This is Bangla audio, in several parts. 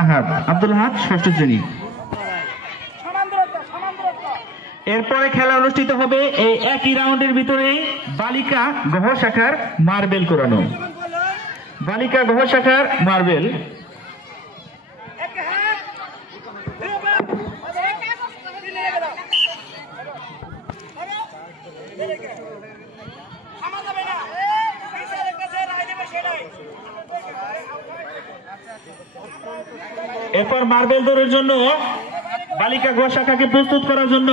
আহাদ আব্দুল হাদ ষষ্ঠ শ্রেণী। এরপরে খেলা অনুষ্ঠিত হবে এই একই রাউন্ডের ভিতরে বালিকা গহ শাখার মার্বেল কোরানো। বালিকা গহ শাখার মার্বেল। এরপর মার্বেল দৌড়ের জন্য বালিকা গ শাখাকে প্রস্তুত করার জন্য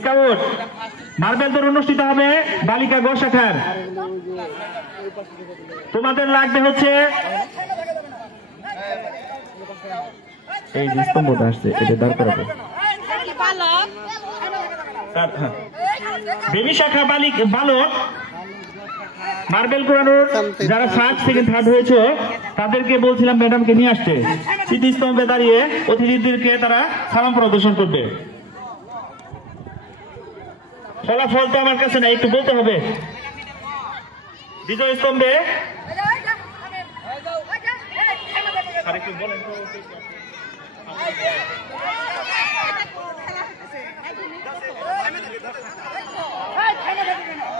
স্কাউট মার্বেল দৌড় অনুষ্ঠিত হবে বালিকা গ শাখার। তোমাদের লাগবে হচ্ছে এই যে স্তম্ভটা আসছে এটা দাঁড় করাবো। বেবি শাখা বালক মার্বেল কোরানোর যারা ফার্স্ট সেকেন্ড থার্ড হয়েছে তাদেরকে বলছিলাম ম্যাডামকে নিয়ে আসতে। স্মৃতিস্তম্ভে দাঁড়িয়ে অতিথিদেরকে তারা সালাম প্রদর্শন করবে। ফলাফল তো আমার কাছে নাই, একটু বলতে হবে। বিজয় স্তম্ভে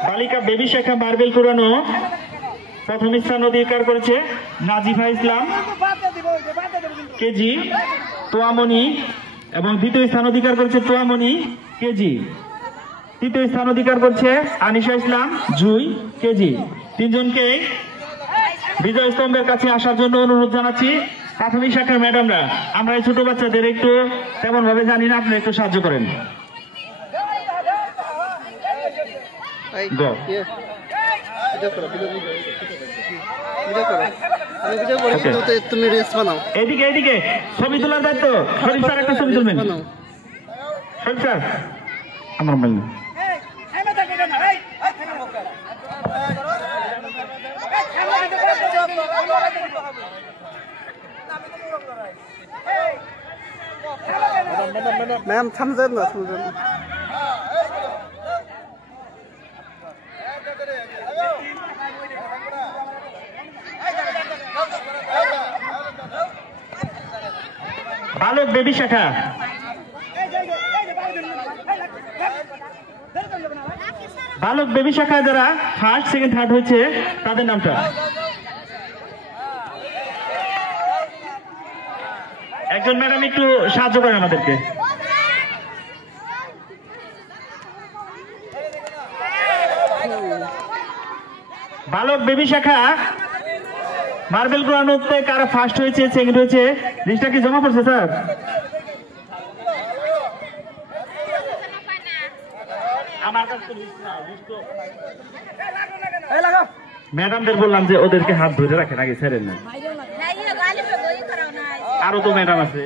বালিকা বেবি শাখা মার্বেল কোরানো প্রথম স্থান অধিকার করেছে নাজিফা ইসলাম কেজি তোয়ামনি, এবং দ্বিতীয় স্থান অধিকার করেছে তোয়ামনি কেজি। তৃতীয় স্থান অধিকার করছে আনিশা ইসলাম জুই কেজি। তিনজনকে বিজয় স্তম্ভের কাছে আসার জন্য অনুরোধ জানাচ্ছি। প্রাথমিক শাখার ম্যাডামরা, আমরা এই ছোট বাচ্চাদের একটু তেমন ভাবে জানি না, আপনারা একটু সাহায্য করেন। এদিকে এদিকে ছবি তোলার দায়িত্ব শরীফ স্যার, একটা ছবি তুলবেন। শরীফ স্যার আমার মাইল ম্যাম থামবেন না, থামবেন না। বালক বেবি শাখা বালক বেবি শাখা যারা ফার্স্ট সেকেন্ড থার্ড হয়েছে তাদের নামটা। একজন ম্যাডাম একটু সাহায্য করেন আমাদেরকে। বালক বেবি শাখা মার্বেল কোরানোতে কারা ফার্স্ট হয়েছে সেকেন্ড হয়েছে লিস্টটা কি জমা পড়ছে স্যার? ম্যাডামদের বললাম যে ওদেরকে হাত ধরে রাখেন, আগে ছেড়েন না। আরো তো ম্যাডাম আছে।